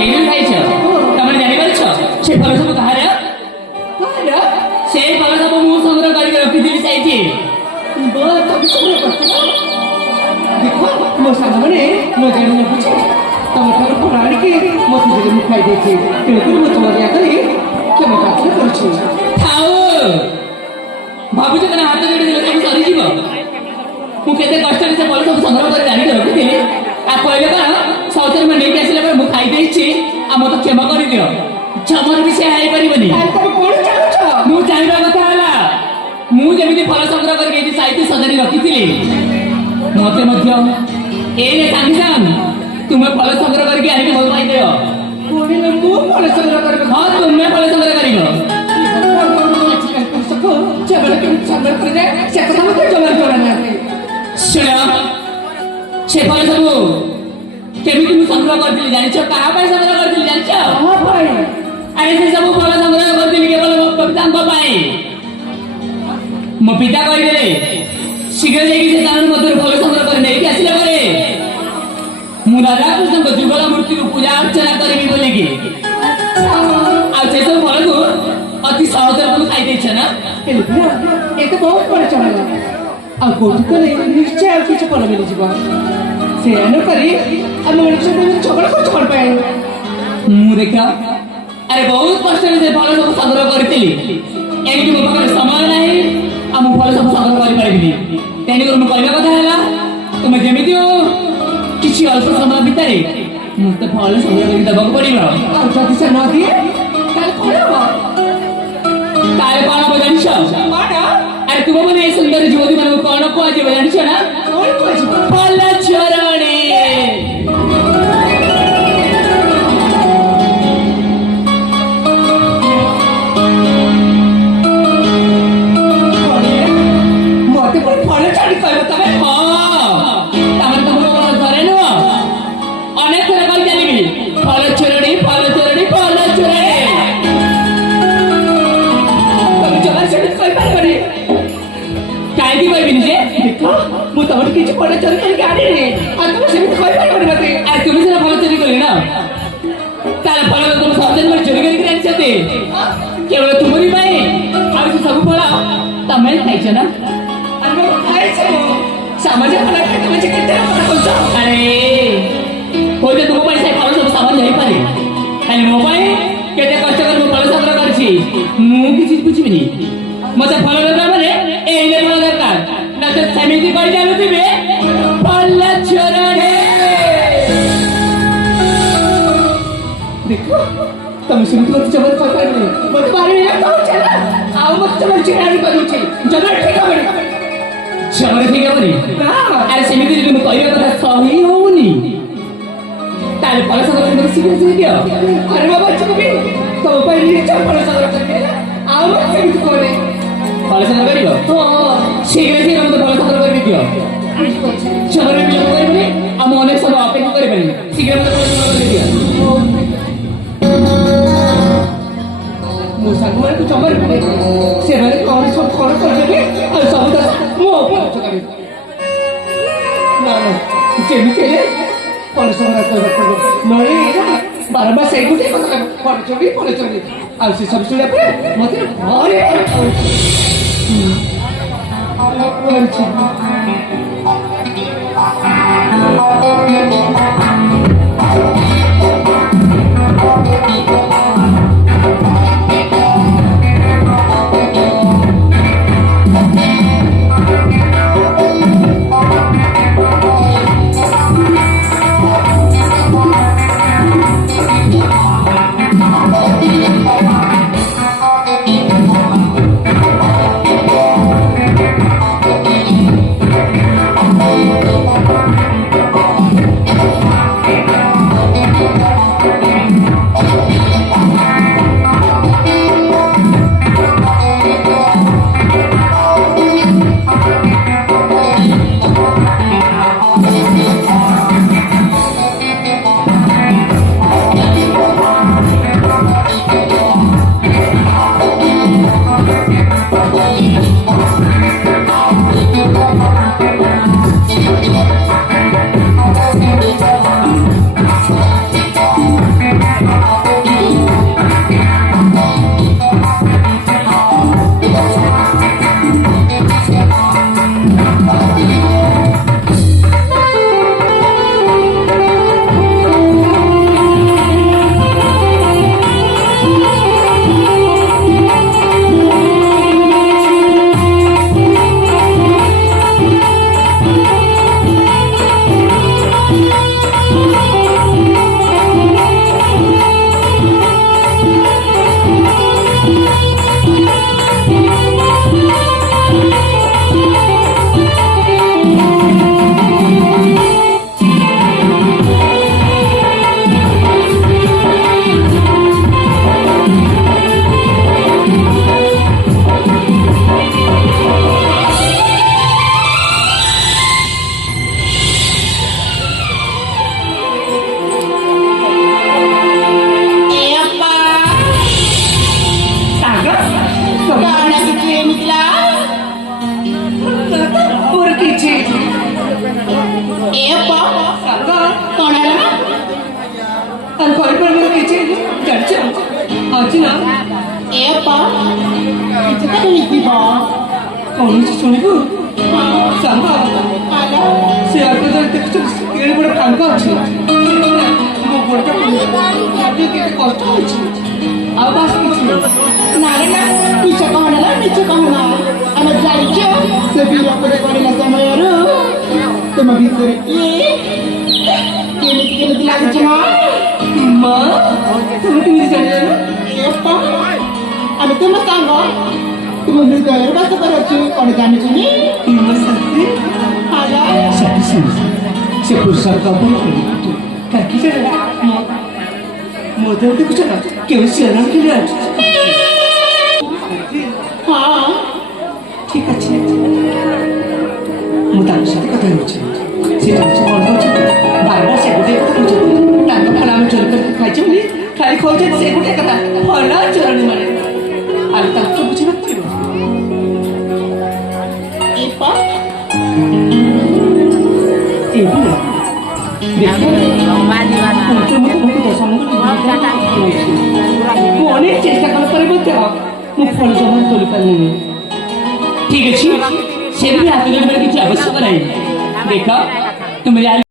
ସେଇଦିନ ଖାଇଛ ତମେ ଜାଣିପାରୁଛ ସେ ଫଳ ସବୁ କାହାର ସେଇ ଫଳ ସବୁ ମୁଁ ସଂଗ୍ରହ କରିକି ରଖିଥିଲି ସେଇଠି। ଦେଖ ମୋ ସାଙ୍ଗମାନେ ମୋ ଜାଣି ନ ବୁଝି ତମଠାରୁ ଫଳ ଆଣିକି ମୋ ସୁବିଧା ମୁଁ ଖାଇଦେଇଛି। ତେଣୁକରି ମୁଁ ତୁମ ଦୟାକରି କ୍ଷମା ପ୍ରାର୍ଥନା କରୁଛି। ଥାଉ ଭାବୁଛ ତମ ହାତ ଯୋଡ଼ି ଦେଲେ ସବୁ ସରିଯିବ। ମୁଁ କେତେ କଷ୍ଟରେ ସେ ଫଳ ସବୁ ସଂଗ୍ରହ କରି ଆଣିକି ରଖିଥିଲି। ଆଉ କହିଲେ କଣ ଶୌଚରେ ମୁଁ ନେଇକି ଆସିଲା ପରେ ମୁଁ ଖାଇଦେଇଛି ଆଉ ମତେ କ୍ଷମା କରିଦିଅ। କ୍ଷମାର ବି ସେ ହେଇପାରିବନି। ମୁଁ ଜାଣିବା କଥା ହେଲା ମୁଁ ଯେମିତି ଫଳ ସଂଗ୍ରହ କରିକି ଏଠି ସାଇତି ସଜାଡ଼ି ରଖିଥିଲି ମତେ ମଧ୍ୟ ଏଇନେ ସାଙ୍ଗେ ସାଙ୍ଗେ ତୁମେ ଫଳ ସଂଗ୍ରହ କରିକି ଆଣିକି ଭଲ ପାଇଦିଅ। ମୁଁ ଫଳ ସଂଗ୍ରହ କରିବି। ହଁ ତୁମେ ଫଳ ସଂଗ୍ରହ କରିବ। ଶୁଣ ସେ ଫଳ ସବୁ କେମିତି ମୁଁ ସଂଗ୍ରହ କରିଥିଲି ଜାଣିଛ? କାହା ପାଇଁ ସଂଗ୍ରହ କରିଥିଲି ଜାଣିଛ? ଆରେ ସେ ସବୁ ଫଳ ସଂଗ୍ରହ କରିଥିଲି କେବଳ ମୋ ପିତାଙ୍କ ପାଇଁ। ମୋ ପିତା କହିଦେଲେ ଶୀଘ୍ର ଯାଇକି ସେ କାରଣ ମଧ୍ୟରୁ ଫଳ ସଂଗ୍ରହ କରି ନେଇକି ଆସିଲା ପରେ ମୁଁ ରାଧାକୃଷ୍ଣଙ୍କ ଯୁଗଳ ମୂର୍ତ୍ତିକୁ ପୂଜା ଅର୍ଚ୍ଚନା କରିବି ବୋଲିକି। ଆଉ ସେ ସବୁ ଫଳକୁ ଅତି ସହଜରେ ତମେ ଖାଇଦେଇଛ ନା? ଏତେ ବହୁତ ବଡ଼ ଚଢ଼ା ଆଉ କୋଉଠି କଲେ ନିଶ୍ଚୟ ଆଉ କିଛି ଫଳ ମିଳିଯିବ। ସେ ଅନୁକରି ଆମେ ମଣିଷ ଝଗଡ଼ା କରୁଛୁ କ'ଣ ପାଇଁ? ମୁଁ ଦେଖ ଆରେ ବହୁତ କଷ୍ଟରେ ସେ ଫଳ ସବୁ ସଂଗ୍ରହ କରିଥିଲି। ଏମିତି ମୋ ପାଖରେ ସମୟ ନାହିଁ ଆଉ ମୁଁ ଫଳ ସବୁ ସଂଗ୍ରହ କରିପାରିବିନି। ତେଣୁକରି ମୁଁ କହିବା କଥା ହେଲା ତୁମେ ଯେମିତି ହଉ କିଛି ଅଳ୍ପ ସମୟ ଭିତରେ ମତେ ଫଳ ସଂଗ୍ରହ କରି ଦେବାକୁ ପଡ଼ିବ। ଆଉ ଯଦି ସେ ନ ଦିଏ ତାହେଲେ କ'ଣ ହବ? ତାହେଲେ କ'ଣ ହବ ଜାଣିଛ? ଆରେ ତୁମ ମାନେ ଏ ସୁନ୍ଦର ଯୁବତୀ ମାନଙ୍କୁ କ'ଣ କୁହାଯିବ ଜାଣିଛ ନା? ଫଳ ଚୋରଣୀ। ମତେ ଫଳ ଚୋରି କହିବ ତମେ? ହଁ ତାମାନେ ତମକୁ ଧରେ ନୁହଁ ଅନେକ ଥର କହି ଚାଲିବି ଫଳ ଚୋରଣୀ ଫଳ ଚୋରଣୀ ଫଳ ଚୋରଣୀ। ତମେ ଜମା ସେମିତି କହିପାରିବନି। କାହିଁକି କହିବିନି ଯେ? ଦେଖ ମୁଁ ତମଠୁ କିଛି ଫଳ ଚୋରି କରିକି ଆଣିନି ଆଉ ତମେ ସେମିତି କହିପାରିବନି ମତେ। ଆରେ ତୁମେ ସିନା ଫଳ ଚୋରି କଲି ନା ତାର ଫଳ ତମେ ସଚେତନ କରି ଚୋରି କରିକି ଆଣିଛନ୍ତି କେବଳ ତୁମରି ପାଇଁ। ଆଉ ସେ ସବୁ ଫଳ ତମେ ଖାଇଛ ନା? ସମାଜ ତମେ ଯେ କେତେ କଥା କହୁଛ? ଆରେ ହଉଛ ତୁମ ପାଇଁ ସେ ଫଳ ସବୁ ସାମାନ୍ୟ ହେଇପାରେ ଖାଲି ମୋ ପାଇଁ କେତେ କଷ୍ଟ କରି ମୁଁ ଫଳ ସଂଗ୍ରହ କରିଛି ମୁଁ କିଛି ବୁଝିବିନି। ମତେ ଫଳ ଦରକାର ମାନେ ଏଇନେ ଫଳ ଦରକାର ନା ତ ସେମିତି କରି ଜାଣୁଥିବେ ଫଳ ଚୋରଣୀ। ଦେଖ ତମେ ସେମିତି ମତେ ଜମା କହିପାରିବନି। ମତେ ପାରିବି ନା କହୁଛ ନା ଆଉ ମତେ ଜମା ଚିଣା କରିଉଛି ଜମା ଠିକ ହବନି। ଜମାରେ ଠିକ ହବନି? ଆରେ ସେମିତି ଯଦି ମୁଁ କହିବା କଥା ସହି ହଉନି ତାହେଲେ ଫଳ ସଂଗ୍ରହ କରି ଶୀଘ୍ର ଦିଅ। ଆରେ ବାବା ଚୁପି ତମ ପାଇଁ ନିଜ ଫଳ ସଂଗ୍ରହ କରିବି ଆଉ ମତେ ସେମିତି କହନି। ଫଳ ସଂଗ୍ରହ କରିବ? ଶୀଘ୍ର ଶୀଘ୍ର ମତେ ଫଳ ସଂଗ୍ରହ କରିକି ଦିଅ। ଜମାରେ ବିଳମ୍ବ କରିବନି ଆଉ ମୁଁ ଅନେକ ସମୟ ଅପେକ୍ଷା କରିପାରିବି। ଶୀଘ୍ର ମତେ ଫଳ ସଂଗ୍ରହ କରି ଦିଅ। ମୋ ସାଙ୍ଗମାନଙ୍କୁ ଜମାରେ ସେମାନେ କ'ଣ ସବୁ କ'ଣ କରିଦେବେ ଆଉ ସବୁ ତ ମୋ ଉପରେ ଚକାବି। ନା ନା ଯେମିତି ହେଲେ ଫଳ ସଂଗ୍ରହ କରିବାକୁ ପଡ଼ିବ ନହେଲେ ବାରମ୍ବାର ସେଇ ଗୋଟେ କଥା ଫଳ ଚୋରି ଆଉ ସେ ସବୁ ଶୁଣିବା ପରେ ମତେ ଭାରି ଅଛି ନା ଏ ଅପା କିଛି ତ ହେଇଥିବ କୌଣସି ଶୁଣିବୁ ସାଙ୍ଗ ସେ ଆଗ ଦେଖୁଛୁ ଏଣେ ଗୋଟେ ଫାଙ୍କା ଅଛି ମୋ ଗୋଡ଼ଟା କେତେ କଷ୍ଟ ହଉଛି ଆଉ ବାସ କିଛି ନାରେ ନା ମିଛ କହନା ନା ମିଛ କହନା ଆମେ ଜାଣିଛ ସେ ବିରପରେ କରିଲା ସମୟରୁ ତୁମ ଭିତରେ କେମିତି କେମିତି ଲାଗୁଛି ମା তুমি କେମିତି ଜାଣିଲ ଏ ଅପା ଆମେ ତୁମ ସାଙ୍ଗ ତୁମ ହୃଦୟରେ ବାସ କରୁଛୁ କ'ଣ ଜାଣିଛୁନି सती से पुरुषार कपड़ा काकी मोदर देखुଛ ନା କେବେ ଶରଣ ଖେଳି ହଁ ଠିକ ଅଛି ମୁଁ ତାଙ୍କ ସାথে କଥା ହେଉଛି ସେ ଜାଣିଛି କ'ଣ କରୁଛନ୍ତି ବାରବାର ସେ ଗୋଟେ କଥା କହୁଛନ୍ତି ତାଙ୍କ ଫଳ ଆମେ ଚୋରି କରିକି ଖାଇଛୁ ବୋଲି ଖାଲି ଖାଉଛନ୍ତି ସେ ଗୋଟେ କଥା ଫଳ ଚୋରଣୀ ମାନେ ଆଉ ତାଙ୍କୁ ବୁଝିବାକୁ ପଡ଼ିବ ଏପା অনেক চেষ্টা করার পরে বলতে ମୁଁ ଫଳ ଜମା କରିପାରିଲିନି ଠିକ ଅଛି ସେମିତି ହାତ ଧରିବାର କିଛି ଆବଶ୍ୟକ ନାହିଁ ଦେଖ ତୁମେ